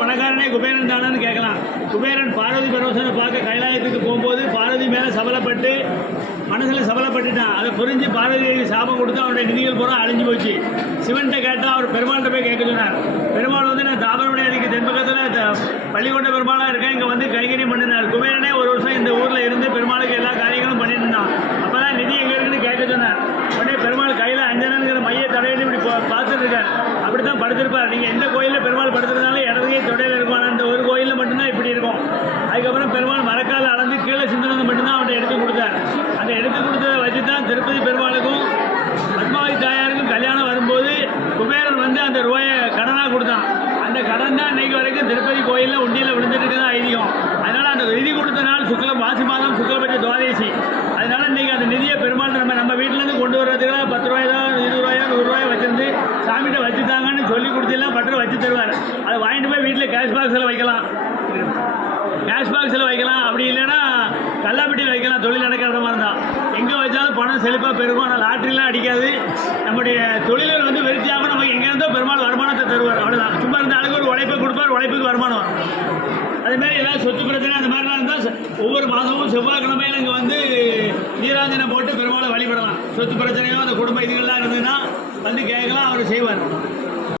பணக்காரனே குபேரன் தானு கேட்கலாம். குபேரன் பார்வதி பரமேஸ்வரனை பார்க்க கைலாயத்துக்கு போகும்போது பார்வதி மேலே சபலப்பட்டு மனசில் சபலப்பட்டுட்டான். அதை புரிஞ்சு பார்வதி தேவி சாபம் கொடுத்து அவனுடைய நிதிகள் பூரா அழிஞ்சு போச்சு. சிவன்கிட்ட கேட்டால் அவர் பெருமாள்கிட்ட போய் கேட்க சொன்னார். பெருமாள் வந்து நான் தாமரமுடைய அதுக்கு தென்பக்கத்தில் பள்ளிக்கொண்ட பெருமாளாக இருக்கேன், இங்கே வந்து கைகரியம் பண்ணினார். குபேரனே ஒரு வருஷம் இந்த ஊரில் இருந்து பெருமாளுக்கு எல்லா காரியங்களும் பண்ணிட்டு இருந்தான். அப்போ தான் நிதி எங்கே இருக்குன்னு கேட்க சொன்னார். உடனே பெருமாள் கையில் அஞ்சனங்கிற மைய தடையிட்டு இப்படி பார்த்துட்டு இருக்கார். அப்படி தான் படுத்திருப்பார். நீங்கள் எந்த கோயிலில் பெருமாள் படுத்துறதுனாலும் இடதுகை தொடையில் இருக்கும். அந்த ஒரு கோயிலில் மட்டும்தான் இப்படி இருக்கும். அதுக்கப்புறம் பெருமாள் மரக்கால் அளந்து கீழே சிந்தனது மட்டும்தான் அவன்கிட்ட எடுத்து கொடுத்தார். அந்த எடுத்து கொடுத்ததை வச்சு தான் திருப்பதி பெருமாளுக்கும் பத்மாவதி தாயாருக்கும் கல்யாணம் வரும்போது குபேரன் வந்து அந்த ரூபாயை கடனாக கொடுத்தான். அந்த கடன் தான் இன்னைக்கு வரைக்கும் திருப்பதி கோயிலில் உண்டியில் விழுந்துட்டு தான் ஐதீகம். அதனால் அந்த நிதி கொடுத்த நாள் மாசி மாதம் சுக்லபட்ச துவாதேசி. அதனால இன்றைக்கி அந்த நிதியை பெருமாள் நம்ம வீட்டிலேருந்து கொண்டு வர்றதுக்கு 10 ரூபாயோ 20 ரூபாயோ 100 ரூபாயோ வச்சிருந்து சாமிகிட்ட வச்சுட்டாங்கன்னு சொல்லி கொடுத்தெல்லாம் பட்டரை வச்சு தருவார். அதை வாங்கிட்டு போய் வீட்டில் கேஷ் பாக்ஸில் வைக்கலாம், கேஷ் பாக்ஸில் வைக்கலாம். அப்படி இல்லைன்னா கல்லாப்பட்டியில் வைக்கலாம். தொழில் நடக்கிற மாதிரி இருந்தால் எங்கே வச்சாலும் பணம் செழிப்பாக பெருகும். ஆனால் லாட்ரிலாம் அடிக்காது. நம்முடைய தொழிலில் வந்து வெறுத்தியாகவும் நமக்கு எங்கேருந்தோ பெருமாள் வருமானத்தை தருவார். அவ்வளோதான். சும்மா இருந்த ஆளுக்கு ஒரு உழைப்பை கொடுப்பார், உழைப்புக்கு வருமானம் வரும். அதேமாதிரி எல்லாம் சொத்து பிரச்சனை அந்த மாதிரிலாம் இருந்தால் ஒவ்வொரு மாதமும் செவ்வாய்க்கிழமையில் இங்கே வந்து நீராஞ்சனை போட்டு பெருமாளை வழிபடலாம். சொத்து பிரச்சனையோ அந்த குடும்ப இதுகள்லாம் இருந்ததுன்னா வந்து கேட்கலாம், அவர் செய்வார்.